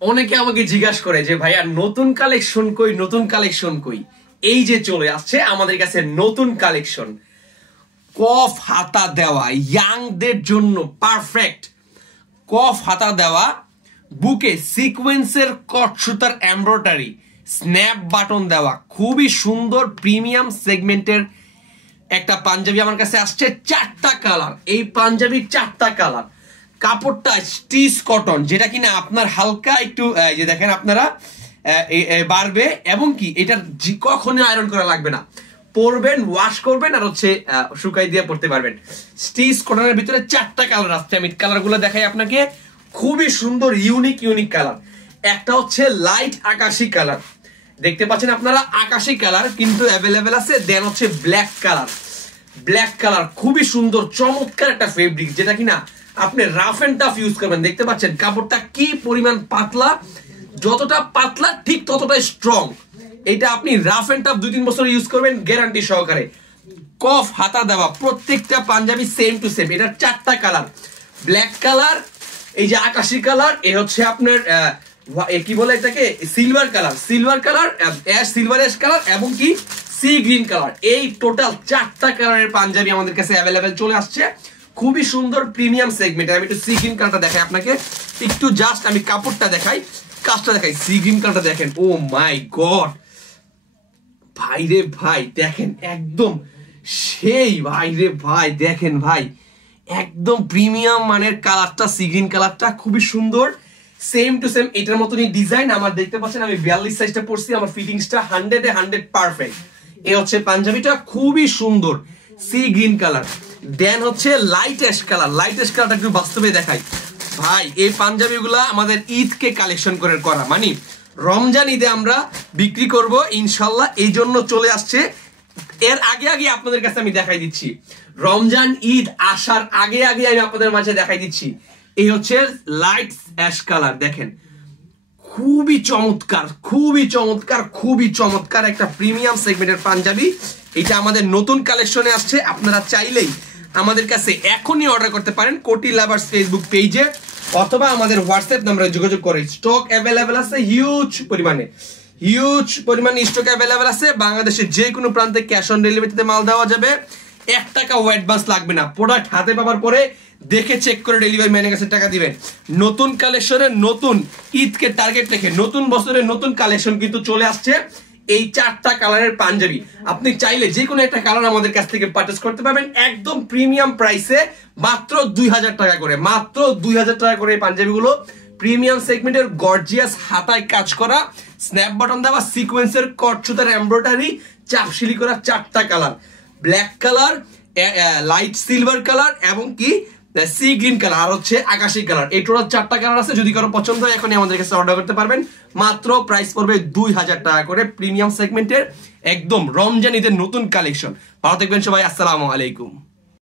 অনেকে আমাকে জিজ্ঞাসা করে যে ভাইয়া নতুন কালেকশন কই, নতুন কালেকশন কই। এই যে চলে আসছে আমাদের কাছে নতুন কালেকশন, কফ হাতা দেওয়া, ইয়াংদের জন্য পারফেক্ট। কফ হাতা দেওয়া, বুকে সিকোয়েন্সের কট সুতার এমব্রয়ডারি, স্ন্যাপ বাটন দেওয়া, খুবই সুন্দর প্রিমিয়াম সেগমেন্টের একটা পাঞ্জাবি আমার কাছে আসছে। 4টা কালার, এই পাঞ্জাবির 4টা কালার। কাপড়টা স্টিচ কটন, যেটা কিনা আপনার হালকা একটু যে দেখেন আপনারা বাড়বে, এবং কি এটা কখনো আয়রন করা লাগবে না। পরবেন, ওয়াশ করবেন, আর হচ্ছে শুকাই দিয়ে পড়তে পারবেন। স্টিচ কটনের ভিতরে 4টা কালার আসছে। আমি কালারগুলো দেখাই আপনাকে, খুবই সুন্দর ইউনিক কালার। একটা হচ্ছে লাইট আকাশি কালার, দেখতে পাচ্ছেন আপনারা, আকাশি কালার কিন্তু অ্যাভেলেবেল আছে। দেন হচ্ছে ব্ল্যাক কালার, খুবই সুন্দর চমৎকার একটা ফেব্রিক, যেটা কিনা আপনি রাফ এন্ড টাফ ইউজ করবেন। দেখতে পাচ্ছেন কাপড়টা কি পরিমাণ পাতলা, যতটা পাতলা ঠিক ততটাই স্ট্রং। এটা আপনি রাফ এন্ড টাফ 2-3 বছর ইউজ করবেন গ্যারান্টি সহকারে। কফ হাতা দেওয়া, প্রত্যেকটা পাঞ্জাবি সেম টু সেম। এটার 4টা কালার, ব্ল্যাক কালার, এই যে আকাশি কালার, এ হচ্ছে আপনার কি বলে এটাকে, silver colour, ash silver ash colour, এবং কি সি গ্রিন কালার। এই টোটাল 4টা কালারের পাঞ্জাবি আমাদের কাছে অ্যাভেলেবেল চলে আসছে। খুবই সুন্দর প্রিমিয়াম সেগমেন্ট। আমি একটু সি গ্রিন কালারটা দেখাই আপনাকে, একটু জাস্ট আমি কাপড়টা দেখাই, কাজটা দেখাই। সি গ্রিন কালারটা দেখেন, ও মাই গড ভাই রে ভাই, দেখেন একদম সেই, ভাই রে ভাই দেখেন ভাই, একদম প্রিমিয়াম মানের কালারটা, সি গ্রিন কালারটা খুবই সুন্দর, সেম টু সেম এটার মতনই ডিজাইন। আমার দেখতে পাচ্ছেন আমি 42 সাইজটা পরছি, আমার ফিটিংসটা 100 পারফেক্ট। এই হচ্ছে পাঞ্জাবিটা, খুবই সুন্দর সি গ্রিন কালার। দেন হচ্ছে লাইট অ্যাশ কালারটা একটু বাস্তবে দেখাই ভাই। এই পাঞ্জাবিগুলা আমাদের ঈদকে কালেকশন করা, মানে রমজান ঈদে আমরা বিক্রি করব ইনশাল্লাহ, এই জন্য চলে আসছে। এর আগে আপনাদের কাছে আমি দেখাই দিচ্ছি, রমজান ঈদ আসার আগে আমি আপনাদের মাঝে দেখাই দিচ্ছি। এই হচ্ছে লাইট অ্যাশ কালার, দেখেন খুবই চমৎকার একটা প্রিমিয়াম সেগমেন্টের পাঞ্জাবি। এটা আমাদের নতুন কালেকশনে আসছে। আপনারা চাইলেই আমাদের কাছে এখনই অর্ডার করতে পারেন কোটি লাভার্স ফেসবুক পেজে, অথবা আমাদের হোয়াটসঅ্যাপ নাম্বারে যোগাযোগ করে। স্টক অ্যাভেলেবেল আছে, হিউজ পরিমাণে স্টক অ্যাভেলেবেল আছে। বাংলাদেশের যে কোনো প্রান্তে ক্যাশ অন ডেলিভারিতে মাল দেওয়া যাবে, 1 টাকাও অ্যাডভান্স লাগবে না। প্রোডাক্ট হাতে পাওয়ার পরে দেখে চেক করে ডেলিভারি ম্যানের কাছে টাকা দিবেন। নতুন কালেকশনের, নতুন ঈদকে টার্গেট রেখে নতুন বছরের নতুন কালেকশন কিন্তু চলে আসছে। এই 4টা কালারের পাঞ্জাবি আপনি চাইলে যে কোনো একটা কালার আমাদের কাছ থেকে পারচেজ করতে পারবেন একদম প্রিমিয়াম প্রাইসে, মাত্র 2000 টাকা করে। মাত্র 2000 টাকা করে এই পাঞ্জাবিগুলো, প্রিমিয়াম সেগমেন্টের গর্জিয়াস হাতায় কাজ করা, স্ন্যাপ বাটন দেওয়া, সিকোয়েন্সের কট সুতার এমব্রয়ডারি, চাপশিলি করা। 4টা colour, black colour, light silver colour, এবং কি সি গ্রিন কালার, আর হচ্ছে আকাশি কালার। এই টোটাল 4টা কালার আছে। যদি কারো পছন্দ হয় এখনই আমাদের কাছে অর্ডার করতে পারবেন। মাত্র প্রাইস পড়বে 2000 টাকা করে, প্রিমিয়াম সেগমেন্টের একদম রমজান ঈদের নতুন কালেকশন। ভালো থাকবেন সবাই, আসসালামু আলাইকুম।